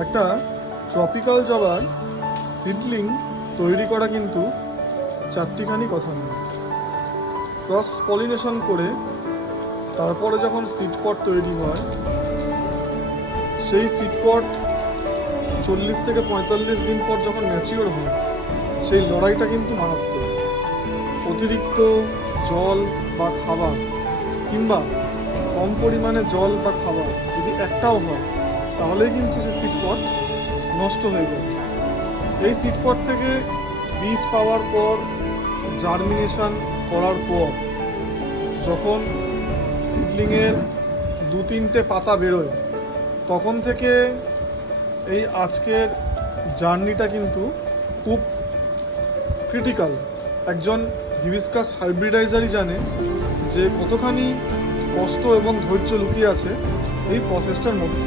একটা ট্রপিক্যাল জবার সিডলিং তৈরি করা কিন্তু চারটিখানি কথা নয়। ক্রস পলিনেশন করে তারপরে যখন সিড পট তৈরি হয়, সেই সিড পট 40 থেকে 45 দিন পর যখন ম্যাচিওর হয়, সেই লড়াইটা কিন্তু মারাত্মক। অতিরিক্ত জল বা খাবার কিংবা কম পরিমাণে জল বা খাবার যদি একটাও হয়, তাহলেই কিন্তু সে সিড পট নষ্ট হয়ে যাবে। এই সিড পট থেকে বীজ পাওয়ার পর, জার্মিনেশন করার পর যখন সিডলিংয়ের 2-3টে পাতা বেরোয়, তখন থেকে এই আজকের জার্নিটা কিন্তু খুব ক্রিটিক্যাল। একজন হিবিস্কাস হাইব্রিডাইজারই জানে যে কতখানি কষ্ট এবং ধৈর্য লুকিয়ে আছে এই প্রসেসটার মধ্যে।